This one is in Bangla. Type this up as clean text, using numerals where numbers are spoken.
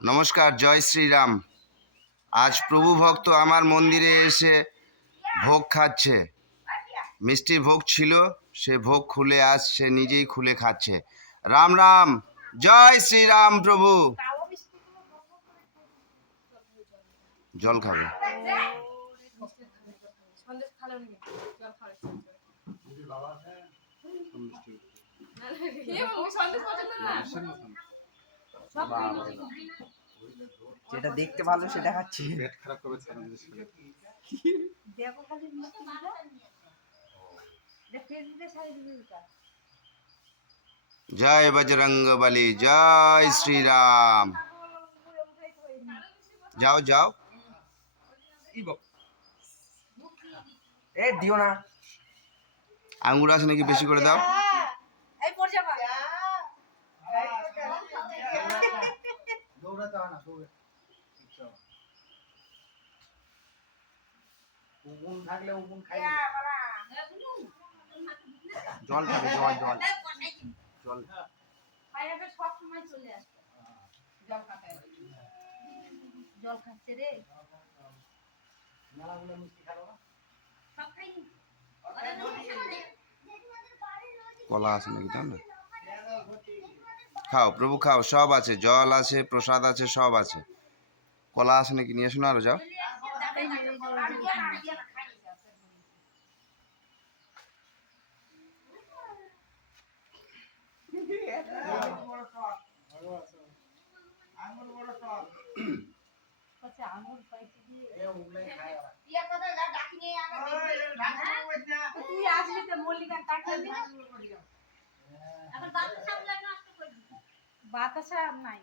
নমস্কার, জয় শ্রীরাম। আজ প্রভু ভক্ত আমার মন্দিরে এসে ভোগ খাচ্ছে। মিষ্টির ভোগ ছিল, সে ভোগ খুলে আজ সে নিজেই খুলে খাচ্ছে। রাম রাম, জয় শ্রীরাম। প্রভু জল খাবে। যেটা দেখতে ভালো সেটা খাচ্ছি। জয় বজরঙ্গবলী, জয় শ্রীরাম। যাও যাও, এ দিও না। আঙ্গুর আছে নাকি বেশি করে দাও। জল খাবে, জল জল জল। জল খাচ্ছে রে। কলা আছে নাকি দাও না। খাও প্রভু খাও, সব আছে, জল আছে, প্রসাদ আছে, সব আছে। কলা আছে নাকি নিয়ে এসো না, আরো যাও। তুই আসবি তো মল্লিকা টাকা বাতাসা নাই।